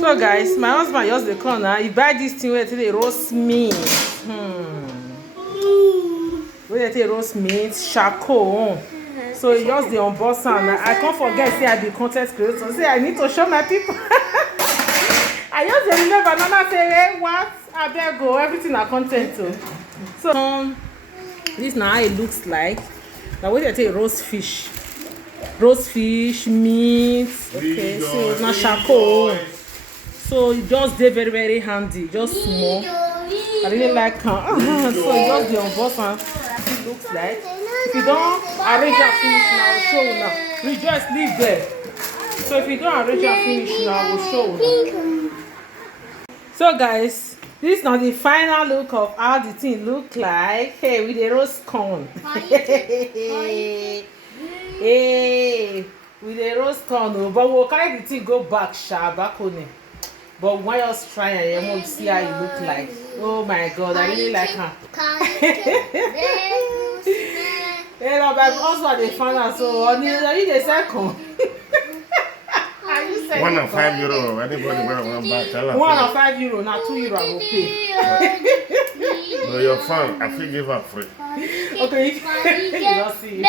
So guys, my husband just the corner. He buy this thing where they roast meat. Where they roast meat, charcoal. So he just the unboss and I can't forget say I be content creator. Say I need to show my people. I just remember Nana say, hey, what? I better go. Everything are content too. So this now how it looks like. Now what they take roast fish, meat. Okay, so now charcoal. So it just dey very very handy, just small. I really like so it just the unboss and it looks like. If you don't arrange your finish now, I'll show you now. We just leave there. So if you don't arrange your finish now, I will show you. So guys, this is now the final look of how the thing look like. Hey, with the roast corn. Hey, with the roast corn. But we'll carry the thing go back, back on it. But why else try and you see how it look like? Oh my god, I really like her. You know, but also they found out so on the second. €1 and €5. Anybody want to buy? Tell her. €1 and €5, now €2 I will pay. No, your fan, I feel give her free. Okay, you don't see it.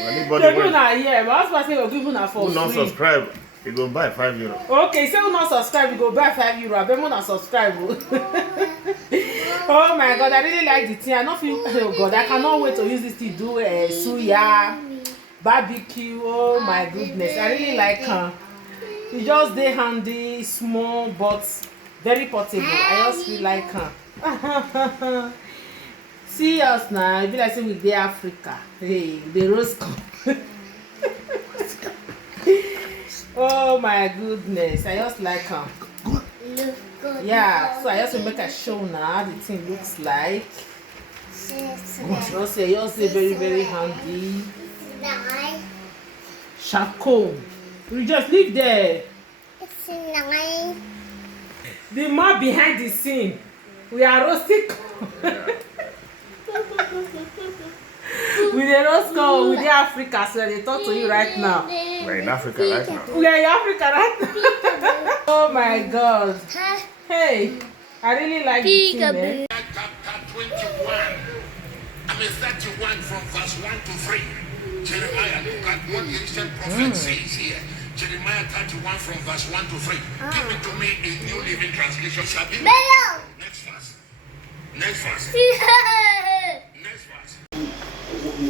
Anybody want? Yeah, but husband say you're giving her for free. Who not subscribe? You go buy €5. Okay, say who not subscribe, you go buy €5. I bet more not subscribe. Oh my god, I really like the thing. I don't feel, oh god, I cannot wait to use this to do suya, barbecue. Oh my goodness, I really like her. It's just dey handy, small but very portable. I just really like her. See us now, it be like say we dey Africa. Hey, the roast corn. Oh my goodness, I just like her. Yeah, so I just make a show now how the thing looks like. Just say very very handy. Charcoal. We just leave there. The man behind the scene. We are roasting. With the roast corn, with the Africa, so they talk to you right now. We're in Africa right now. We are in Africa right now. Oh my god. Hey, I really like this thing, eh? Chapter 21. I mean 31 from verse 1 to 3. Jeremiah, look at what the ancient prophet says here. Jeremiah 31 from verse 1 to 3. Give it to me in New Living Translation. Shabi. Next verse. Next verse. Next verse.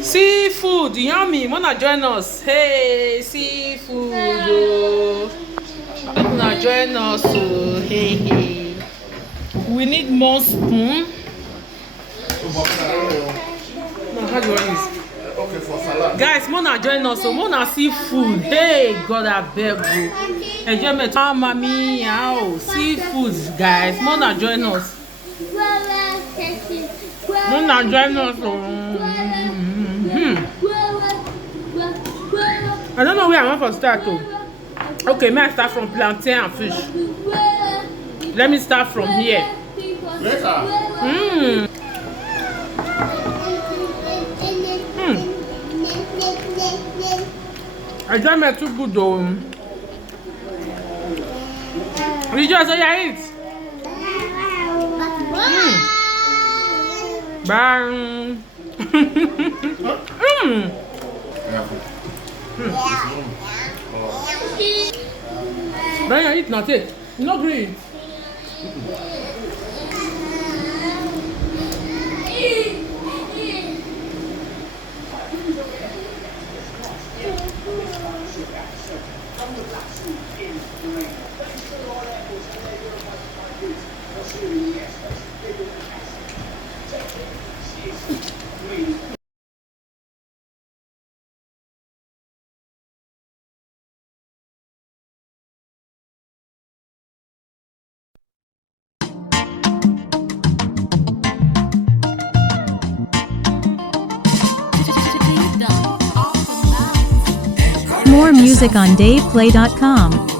Seafood, yummy. Wanna join us? Hey, seafood. Oh. Wanna join us? Oh. Hey, hey. We need more spoon. Now, how do you want this? Okay, for salad. Guys, Mona join us. So Mona seafood. Hey, God, I beg you. Enjoyment. Mamma mia. Oh, seafood, guys. Mona join us. Mona join us. I don't know where I want to start to. Okay, may I start from plantain and fish? Let me start from here. Later. I don't make too good though. Rejoice, so you eat. Bang. Then you eat not it. You no green. More music on DavePlay.com.